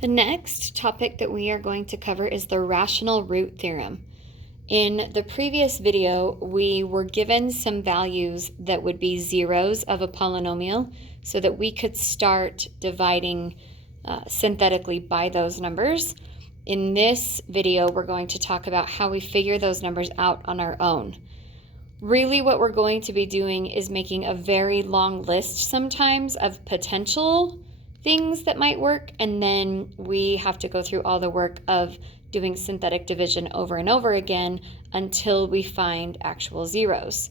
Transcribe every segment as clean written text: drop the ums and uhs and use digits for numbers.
The next topic that we are going to cover is the rational root theorem. In the previous video, we were given some values that would be zeros of a polynomial so that we could start dividing synthetically by those numbers. In this video, we're going to talk about how we figure those numbers out on our own. Really, what we're going to be doing is making a very long list sometimes of potential things that might work, and then we have to go through all the work of doing synthetic division over and over again until we find actual zeros.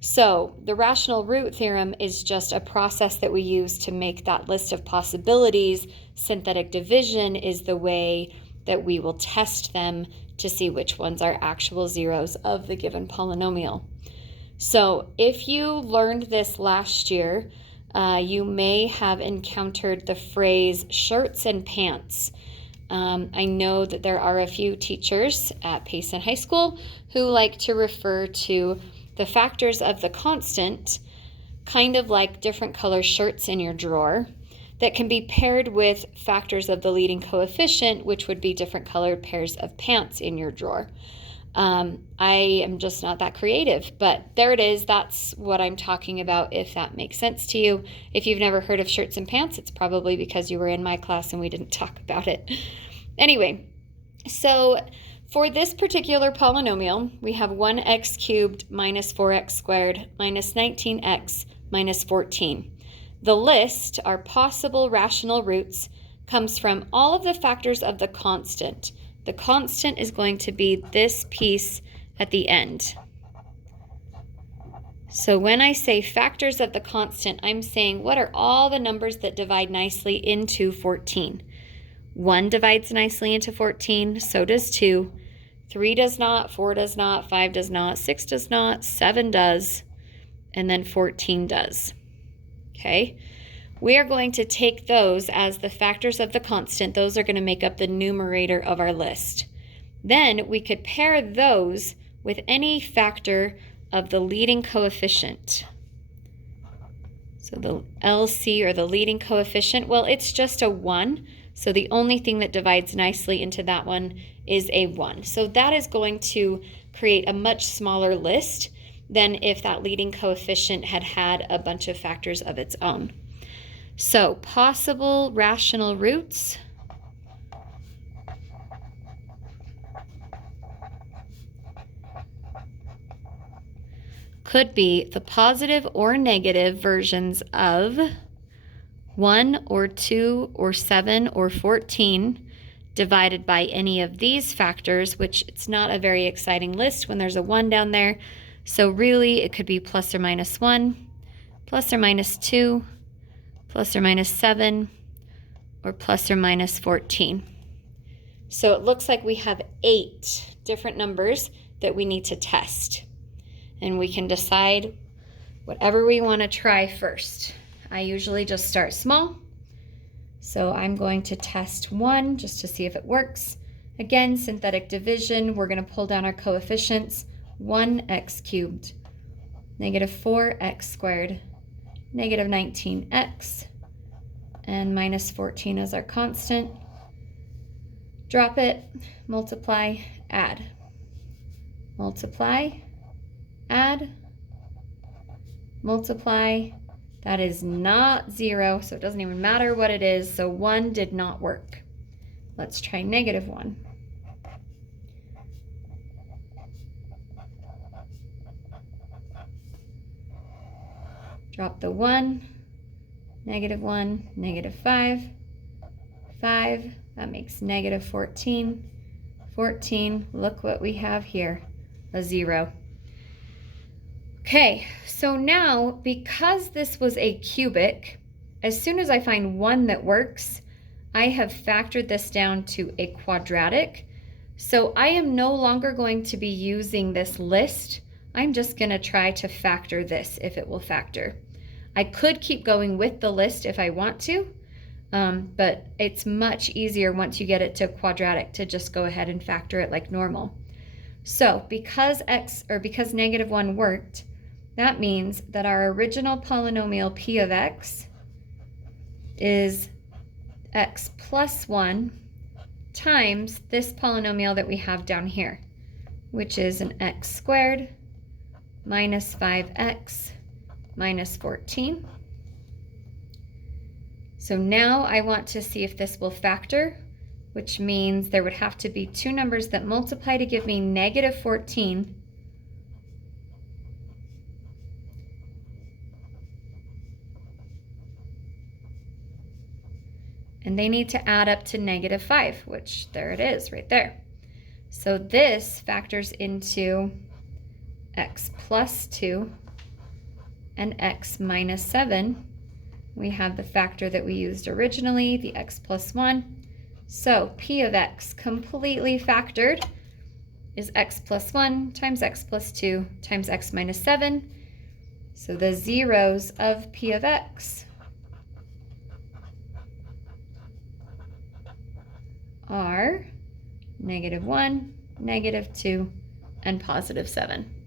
So the rational root theorem is just a process that we use to make that list of possibilities. Synthetic division is the way that we will test them to see which ones are actual zeros of the given polynomial. So if you learned this last year, you may have encountered the phrase shirts and pants. I know that there are a few teachers at Payson High School who like to refer to the factors of the constant kind of like different color shirts in your drawer that can be paired with factors of the leading coefficient, which would be different colored pairs of pants in your drawer. I am just not that creative, but there it is. That's what I'm talking about, if that makes sense to you. If you've never heard of shirts and pants, it's probably because you were in my class and we didn't talk about it. Anyway, so for this particular polynomial, we have 1x cubed minus 4x squared minus 19x minus 14. The list, our possible rational roots, comes from all of the factors of the constant. The constant is going to be this piece at the end. So when I say factors of the constant, I'm saying what are all the numbers that divide nicely into 14? 1 divides nicely into 14, so does 2. 3 does not, 4 does not, 5 does not, 6 does not, 7 does, and then 14 does. Okay? We are going to take those as the factors of the constant. Those are going to make up the numerator of our list. Then we could pair those with any factor of the leading coefficient. So the LC, or the leading coefficient, well, it's just a 1. So the only thing that divides nicely into that one is a 1. So that is going to create a much smaller list than if that leading coefficient had had a bunch of factors of its own. So possible rational roots could be the positive or negative versions of 1 or 2 or 7 or 14 divided by any of these factors, which it's not a very exciting list when there's a 1 down there. So really it could be plus or minus 1, plus or minus 2, plus or minus 7, or plus or minus 14. So it looks like we have 8 different numbers that we need to test. And we can decide whatever we want to try first. I usually just start small. So I'm going to test 1 just to see if it works. Again, synthetic division, we're going to pull down our coefficients. 1x cubed, negative 4x squared, negative 19x, and minus 14 is our constant. Drop it, multiply, add. Multiply, add, multiply. That is not 0, so it doesn't even matter what it is, so 1 did not work. Let's try negative 1. Drop the 1, negative 1, negative 5, 5, that makes negative 14, 14, look what we have here, a 0. Okay, so now because this was a cubic, as soon as I find one that works, I have factored this down to a quadratic. So I am no longer going to be using this list. I'm just going to try to factor this if it will factor. I could keep going with the list if I want to, but it's much easier once you get it to quadratic to just go ahead and factor it like normal. So because negative 1 worked, that means that our original polynomial p of x is x plus 1 times this polynomial that we have down here, which is an x squared minus 5x minus 14. So now I want to see if this will factor, which means there would have to be two numbers that multiply to give me negative 14. And they need to add up to negative 5, which there it is right there. So this factors into x plus 2 and x minus 7. We have the factor that we used originally, the x plus 1. So p of x completely factored is x plus 1 times x plus 2 times x minus 7. So the zeros of p of x are -1, -2, and +7.